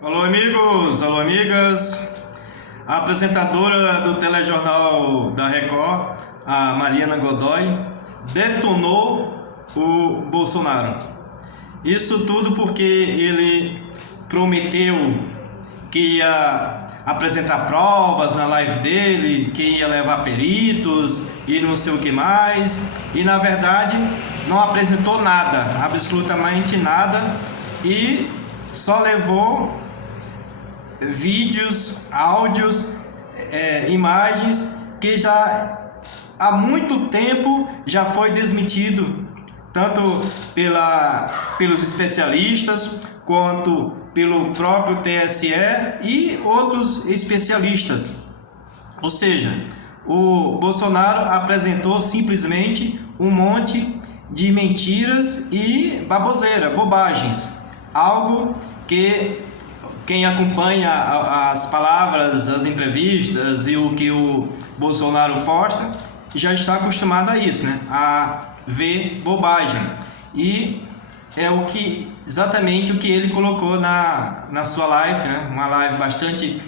Alô amigos, alô amigas. A apresentadora do telejornal da Record, a Mariana Godoy, detonou o Bolsonaro. Isso tudo porque ele prometeu que ia apresentar provas na live dele, que ia levar peritos e não sei o que mais, e na verdade não apresentou nada, absolutamente nada, e só levou vídeos, áudios, imagens que já há muito tempo já foi desmentido, tanto pelos especialistas quanto pelo próprio TSE e outros especialistas. Ou seja, o Bolsonaro apresentou simplesmente um monte de mentiras e baboseira, bobagens, algo que quem acompanha as palavras, as entrevistas e o que o Bolsonaro posta já está acostumado a isso, né? A ver bobagem. E é exatamente o que ele colocou na sua live, né? Uma live bastante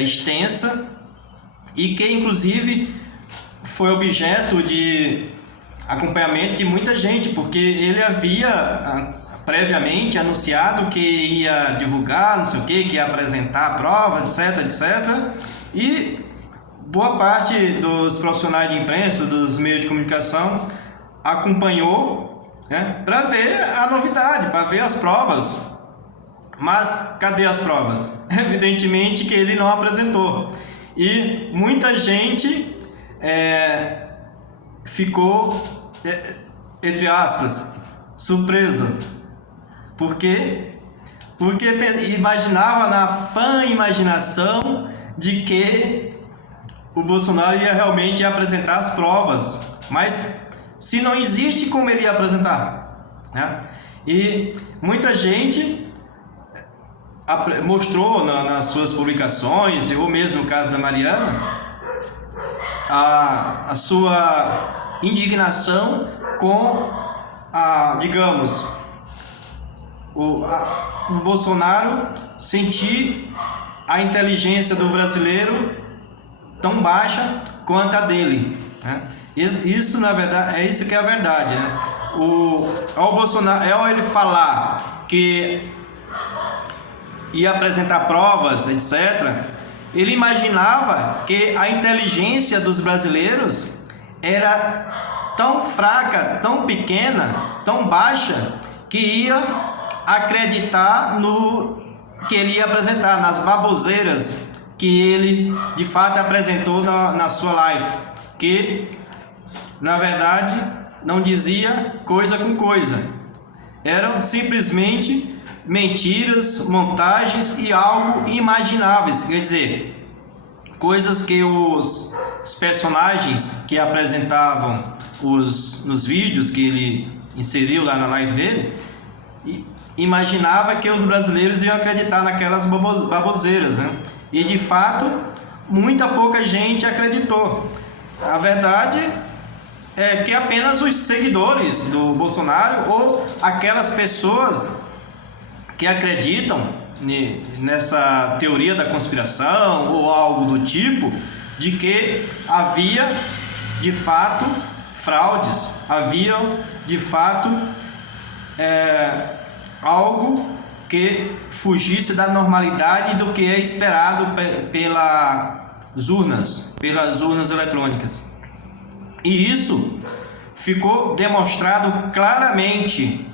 extensa e que inclusive foi objeto de acompanhamento de muita gente, porque ele havia previamente anunciado que ia divulgar, não sei o que ia apresentar provas, etc, etc. E boa parte dos profissionais de imprensa, dos meios de comunicação, acompanhou, né, para ver a novidade, para ver as provas. Mas cadê as provas? Evidentemente que ele não apresentou. E muita gente ficou, entre aspas, surpresa. Por quê? Porque imaginava na fã imaginação de que o Bolsonaro ia realmente apresentar as provas. Mas se não existe, como ele ia apresentar? Né? E muita gente mostrou nas suas publicações, ou mesmo no caso da Mariana, a sua indignação com digamos, o Bolsonaro sentir a inteligência do brasileiro tão baixa quanto a dele, né? Isso na verdade é isso que é a verdade, né? Ao Bolsonaro, ao ele falar que ia apresentar provas, etc., ele imaginava que a inteligência dos brasileiros era tão fraca, tão pequena, tão baixa, que ia acreditar no que ele ia apresentar, nas baboseiras que ele de fato apresentou na sua live, que na verdade não dizia coisa com coisa, eram simplesmente mentiras, montagens e algo imagináveis, quer dizer, coisas que os personagens que apresentavam nos vídeos que ele inseriu lá na live dele, imaginava que os brasileiros iam acreditar naquelas baboseiras, né? E de fato, muita pouca gente acreditou. A verdade é que apenas os seguidores do Bolsonaro ou aquelas pessoas que acreditam nessa teoria da conspiração ou algo do tipo, de que havia de fato fraudes, havia de fato algo que fugisse da normalidade do que é esperado pelas urnas eletrônicas. E isso ficou demonstrado claramente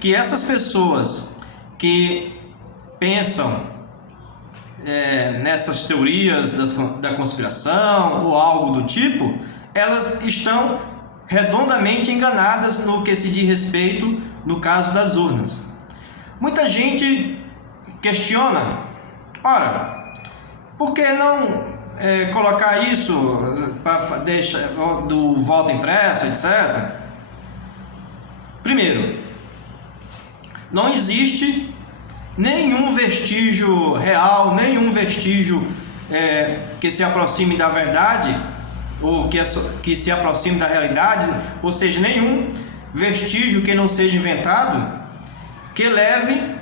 que essas pessoas que pensam nessas teorias da conspiração ou algo do tipo, elas estão redondamente enganadas no que se diz respeito no caso das urnas. Muita gente questiona, ora, por que não colocar isso para deixar do voto impresso, etc? Primeiro, não existe nenhum vestígio real, nenhum vestígio que se aproxime da verdade ou que se aproxime da realidade, ou seja, nenhum vestígio que não seja inventado que leve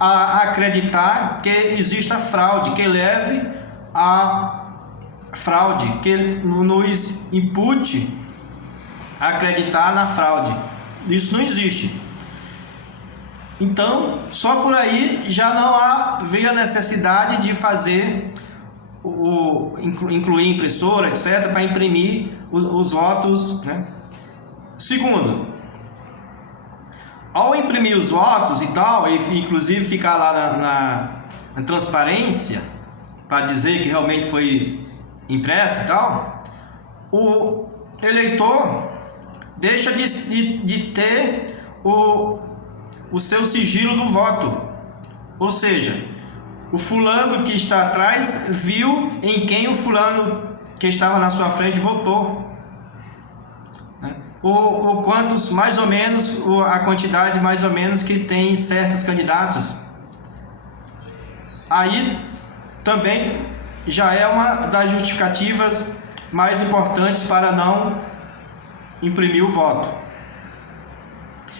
a acreditar que exista fraude, que leve a fraude, que nos impute a acreditar na fraude. Isso não existe. Então, só por aí já não havia necessidade de fazer incluir impressora, etc., para imprimir os votos, né? Segundo, ao imprimir os votos e tal, e inclusive ficar lá na transparência, para dizer que realmente foi impresso e tal, o eleitor deixa de ter o seu sigilo do voto. Ou seja, o fulano que está atrás viu em quem o fulano que estava na sua frente votou. Ou quantos, mais ou menos, a quantidade mais ou menos que tem certos candidatos. Aí também já é uma das justificativas mais importantes para não imprimir o voto.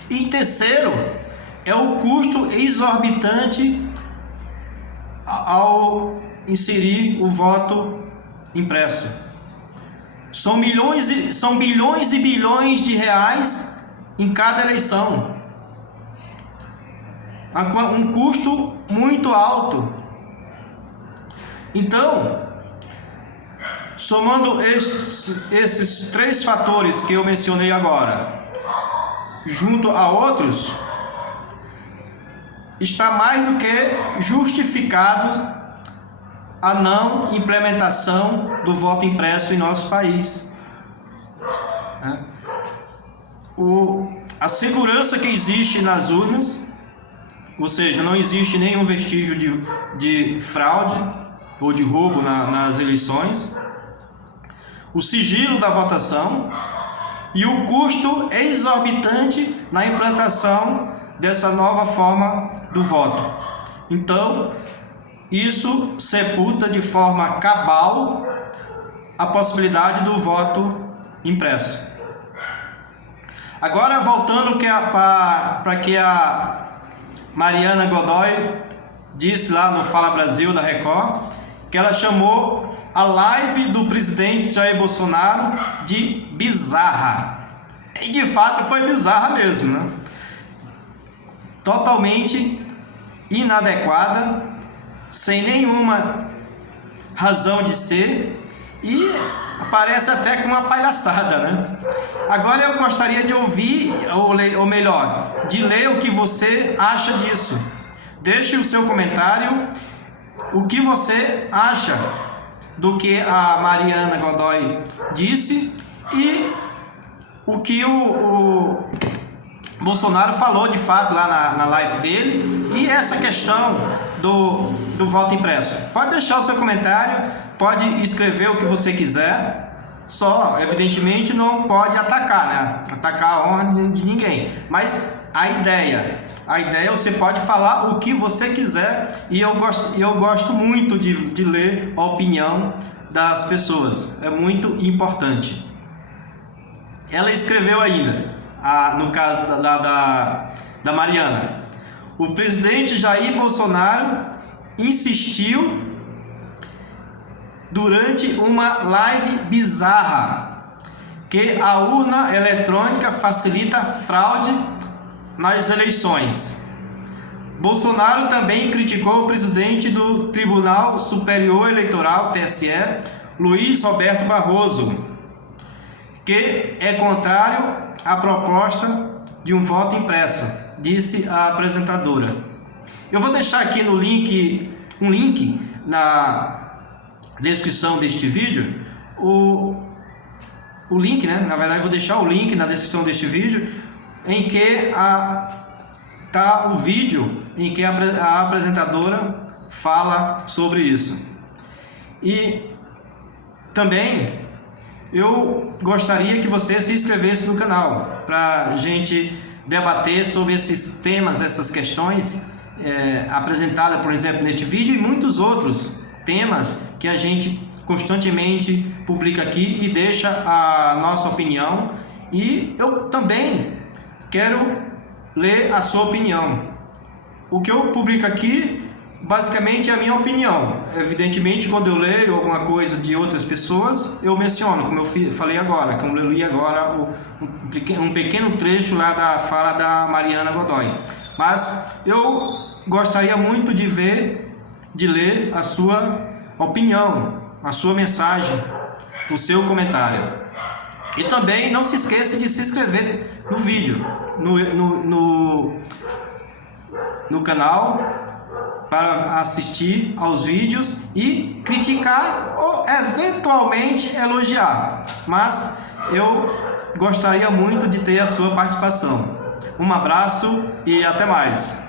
E terceiro, é o custo exorbitante ao inserir o voto impresso. São bilhões e bilhões de reais em cada eleição. Um custo muito alto. Então, somando esses três fatores que eu mencionei agora, junto a outros, está mais do que justificado a não implementação do voto impresso em nosso país. A segurança que existe nas urnas, ou seja, não existe nenhum vestígio de fraude ou de roubo nas eleições, o sigilo da votação e o custo exorbitante na implantação dessa nova forma do voto. Então, isso sepulta de forma cabal a possibilidade do voto impresso. Agora, voltando para que a Mariana Godoy disse lá no Fala Brasil da Record, que ela chamou a live do presidente Jair Bolsonaro de bizarra. E de fato foi bizarra mesmo, né? Totalmente inadequada, sem nenhuma razão de ser, e parece até que uma palhaçada, né? Agora eu gostaria de ouvir, ou melhor, de ler o que você acha disso. Deixe o seu comentário, o que você acha do que a Mariana Godoy disse e o que o Bolsonaro falou de fato lá na live dele, e essa questão do voto impresso. Pode deixar o seu comentário, pode escrever o que você quiser, só evidentemente não pode atacar, né? Atacar a honra de ninguém, mas a ideia você pode falar o que você quiser, e eu gosto muito de ler a opinião das pessoas, é muito importante. Ela escreveu ainda, no caso da Mariana, o presidente Jair Bolsonaro insistiu durante uma live bizarra que a urna eletrônica facilita fraude nas eleições. Bolsonaro também criticou o presidente do Tribunal Superior Eleitoral, TSE, Luiz Roberto Barroso, que é contrário à proposta de um voto impresso, disse a apresentadora. Eu vou deixar aqui um link na descrição deste vídeo, o link, né? Na verdade, eu vou deixar o link na descrição deste vídeo, em que tá o vídeo em que a apresentadora fala sobre isso. E também eu gostaria que você se inscrevesse no canal para a gente debater sobre esses temas, essas questões apresentadas, por exemplo, neste vídeo, e muitos outros temas que a gente constantemente publica aqui e deixa a nossa opinião. E eu também quero ler a sua opinião. o que eu publico aqui basicamente é a minha opinião. Evidentemente, quando eu leio alguma coisa de outras pessoas, eu menciono, como eu falei agora, como eu li agora um pequeno trecho lá da fala da Mariana Godoy. Mas eu gostaria muito de ler a sua opinião, a sua mensagem, o seu comentário. E também não se esqueça de se inscrever no vídeo, no canal, para assistir aos vídeos e criticar ou eventualmente elogiar. Mas eu gostaria muito de ter a sua participação. Um abraço e até mais.